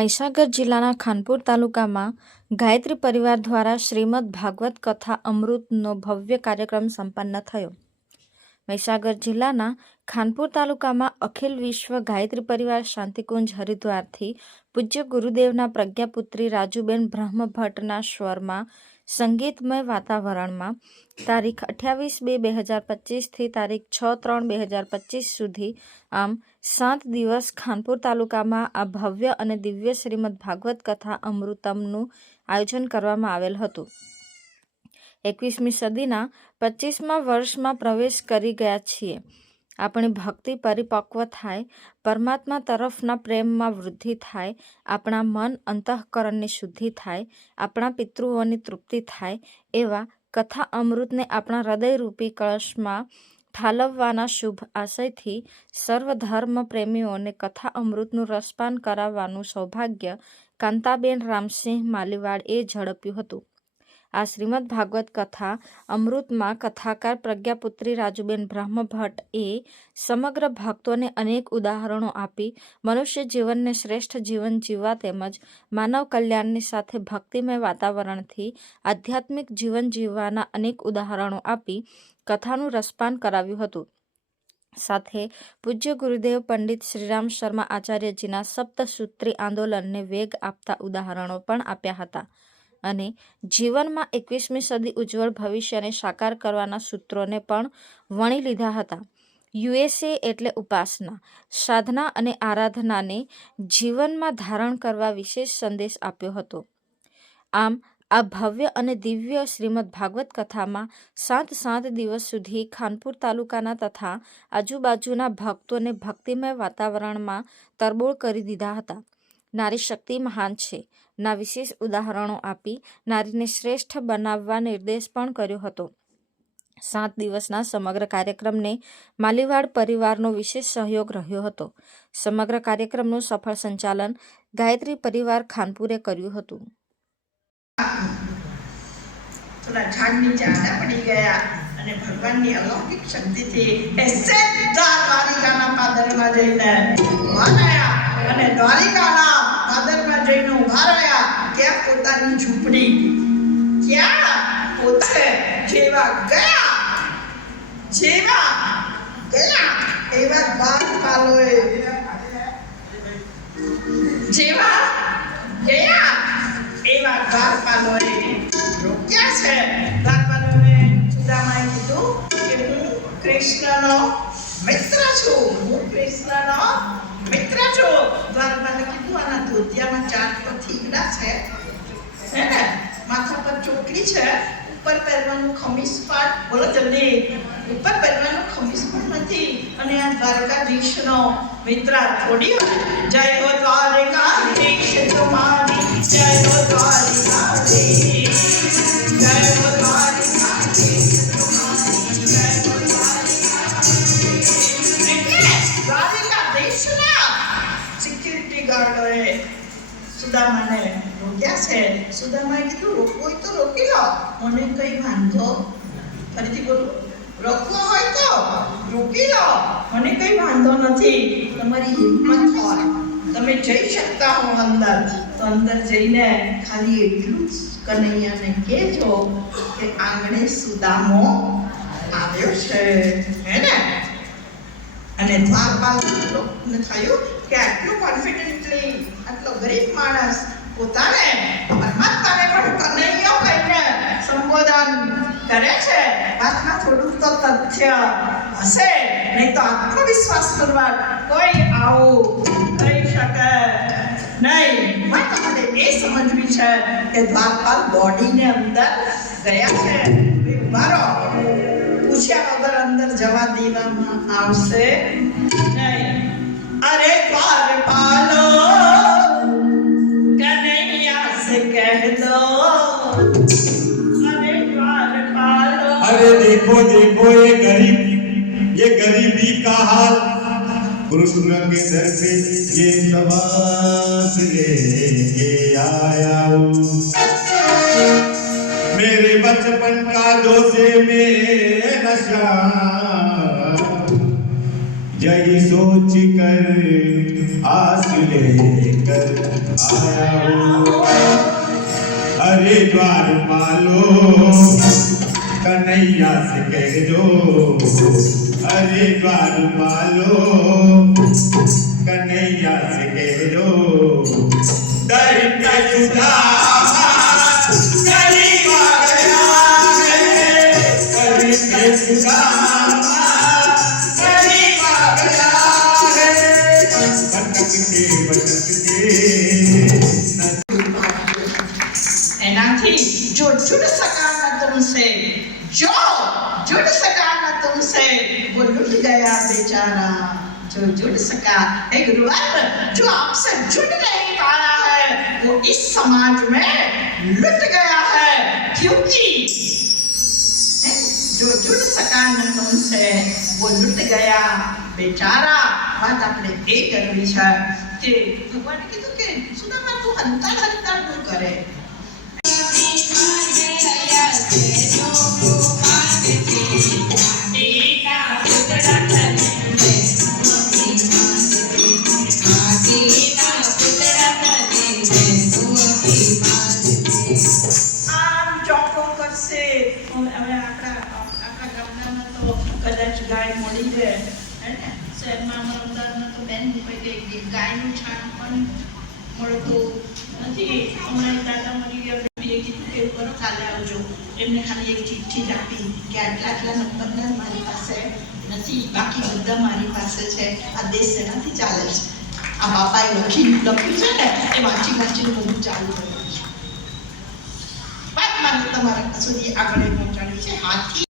મહીસાગર જિલ્લાના ખાનપુર તાલુકામાં ગાયત્રી પરિવાર દ્વારા શ્રીમદ ભાગવત કથા અમૃતનો ભવ્ય કાર્યક્રમ સંપન્ન થયો. મહીસાગર જિલ્લાના ખાનપુર તાલુકામાં અખિલ વિશ્વ ગાયત્રી પરિવાર શાંતિકુંજ હરિદ્વારથી પૂજ્ય ગુરુદેવના પ્રજ્ઞાપુત્રી રાજુબેન બ્રહ્મભટ્ટના સ્વરમાં સંગીતમય વાતાવરણમાં તારીખ અઠ્યાવીસ બે બે હજાર પચીસથી તારીખ છ ત્રણ બે હજાર પચીસ સુધી આમ સાત દિવસ ખાનપુર તાલુકામાં આ ભવ્ય અને દિવ્ય શ્રીમદ ભાગવત કથા અમૃતમનું આયોજન કરવામાં આવેલ હતું. એકવીસમી સદીના પચીસમા વર્ષમાં પ્રવેશ કરી ગયા છીએ. આપણી ભક્તિ પરિપક્વ થાય, પરમાત્મા તરફના પ્રેમમાં વૃદ્ધિ થાય, આપણા મન અંતઃકરણની શુદ્ધિ થાય, આપણા પિતૃઓની તૃપ્તિ થાય, એવા કથા અમૃતને આપણા હૃદયરૂપી કળશમાં ઠાલવવાના શુભ આશયથી સર્વધર્મ પ્રેમીઓને કથા અમૃતનું રસપાન કરાવવાનું સૌભાગ્ય કાંતાબેન રામસિંહ માલીવાડ એ ઝડપ્યું હતું. આ શ્રીમદ ભાગવત કથા અમૃતમાં કથાકાર પ્રજ્ઞાપુત્રી રાજુબેન બ્રહ્મભટ્ટ એ સમગ્ર ભક્તોને અનેક ઉદાહરણો આપી મનુષ્ય જીવનને શ્રેષ્ઠ જીવન જીવવા તેમજ માનવ કલ્યાણની સાથે ભક્તિમય વાતાવરણથી આધ્યાત્મિક જીવન જીવવાના અનેક ઉદાહરણો આપી કથાનું રસપાન કરાવ્યું હતું. સાથે પૂજ્ય ગુરુદેવ પંડિત શ્રીરામ શર્મા આચાર્યજીના સપ્તસૂત્રી આંદોલનને વેગ આપતા ઉદાહરણો પણ આપ્યા હતા. અને જીવનમાં એકવીસમી સદી ઉજ્જવળ ભવિષ્યને સાકાર કરવાના સૂત્રોને પણ વણી લીધા હતા. યુએસએ એટલે ઉપાસના, સાધના અને આરાધનાને જીવનમાં ધારણ કરવા વિશેષ સંદેશ આપ્યો હતો. આમ, આ ભવ્ય અને દિવ્ય શ્રીમદ ભાગવત કથામાં સાત સાત દિવસ સુધી ખાનપુર તાલુકાના તથા આજુબાજુના ભક્તોને ભક્તિમય વાતાવરણમાં તરબોળ કરી દીધા હતા. નારી શક્તિ મહાન છે. ના વિશેષ ઉદાહરણો આપી નારીને શ્રેષ્ઠ બનાવવા નિર્દેશ પણ કર્યો હતો. સાત દિવસના સમગ્ર કાર્યક્રમને માલીવાડ પરિવારનો વિશેષ સહયોગ રહ્યો હતો. સમગ્ર કાર્યક્રમનું સફળ સંચાલન ગાયત્રી પરિવાર ખાનપુરે કર્યું હતું. ભગવાનની અલૌકિક શક્તિથી દ્વારિકાના પાદરમાં જઈને અને દ્વારિકાના પાદરમાં જઈને ઊભા રહ્યા ક્યાં પોતાની ઝૂંપડી ક્યાં? પોતે જેવા ગયા? જેવા ગયા? એવા દ્વારપાલોએ જેવા ગયા? એવા દ્વારપાલોએ રોક્યા છે? દ્વારપાલોને સુદામાએ કીધું કે હું કૃષ્ણનો મિત્ર છું, હું કૃષ્ણનો મિત્ર છું. દ્વારપાલે કીધું, આના ધોતિયામાં ચાર તો થીગડા છે. ચોટલી છે, ઉપર પહેરવાનું ખમીસ પણ બોલો જલ્દી. ઉપર પહેરવાનું ખમીસ પણ નથી. અને આ દ્વારકાધીશનો મિત્ર થોડી જય દ્વારકાધીશ, તમારી જય દ્વારકાધીશ. સુદામાએ કીધું, રોકવું તો રોકી લો. મને કઈ વાંધો? ફરીથી બોલું, રોકવો હોય તો રોકી લો. મને કઈ વાંધો નથી. તમારી હિંમત હોય. તમે જઈ શકતા હો અંદર. તો અંદર જઈને ખાલી એટલું જ કનૈયાને કહેજો કે આંગણે સુદામો આવ્યો છે. હે ને? અને દ્વારપાલ થયું કે આટલું કોન્ફિડન્ટલી આટલો ગરીબ માણસ પોતાને પરમાત્માને પણ કનૈયો કહીને સંબોધન કરે છે. વાતમાં થોડું તો તથ્ય હશે, નહીં તો આત્મવિશ્વાસ કરવા કોઈ આવું કહી શકે નહીં. મેં તમારે એ સમજવી છે કે દ્વારપાલ દોડીને અંદર ગયા છે. મારો પૂછ્યા વગર અંદર જવા દેવામાં આવશે देखो देखो ये गरीब, ये गरीबी का हाल। कृष्ण के दर पे ये सवास लेके आया हूँ। मेरे बचपन का दोषे में नशा। यही सोच कर आस लेकर आया हूँ। अरे द्वार मालो कन्हैया से कह दो अरे द्वार मालो कन्हैया से कह दो दर का सुदामा गरीब जो जुड़ सका। हे गुरुवार, जो आपसे जुड़ नहीं पा रहा है, वो इस समाज में लुट गया है। क्योंकि जो जुड़ सका न तुमसे वो लुट गया। बेचारा, बात अपने एक अरविश है कि भगवान की तो के सुना मैं तू हंता हंता तू करे। બાકી બધા મારી પાસે છે. આ દેશ એનાથી ચાલે છે? આ બાપાએ લખી ચાલુ કર્યું છે. વાત મારે તમારા સુધી આગળ પહોંચાડી છે. હાથી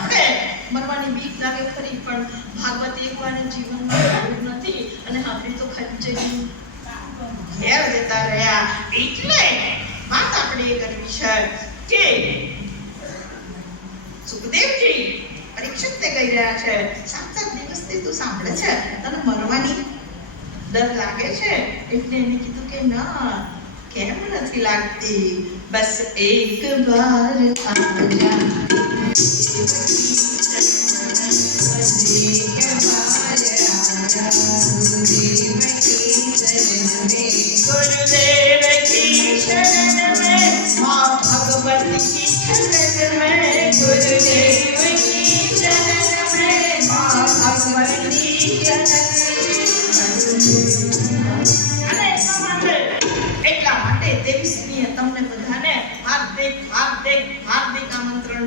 મરવાની બીક લાગે ખરી, પણ ભાગવત એકવાને જીવનમાં આવ્યું નથી અને આપણે તો ખંચેની ઘેર જતા રહ્યા. એટલે વાત આપણે એ કરવી છે કે સુખદેવજી પરીક્ષિતને કહી રહ્યા છે. સાત સાત દિવસથી તું સાંભળે છે? તને મરવાની ડર લાગે છે? એટલે એને કીધું કે ના, કેમ નથી લાગતી? બસ એક વાર આ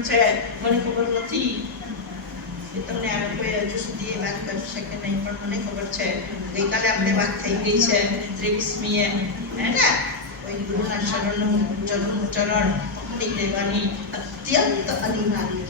છે મને ખબર નથી કે તમને આ કોઈ હજુ સુધી એ વાત કરી શકે નહીં, પણ મને ખબર છે. ગઈકાલે આપણે વાત થઈ ગઈ છે ત્રેવીસમીએ હે ને? કોઈ ગુરુના શરણનું ચરણ પકડી લેવાની અત્યંત અનિવાર્ય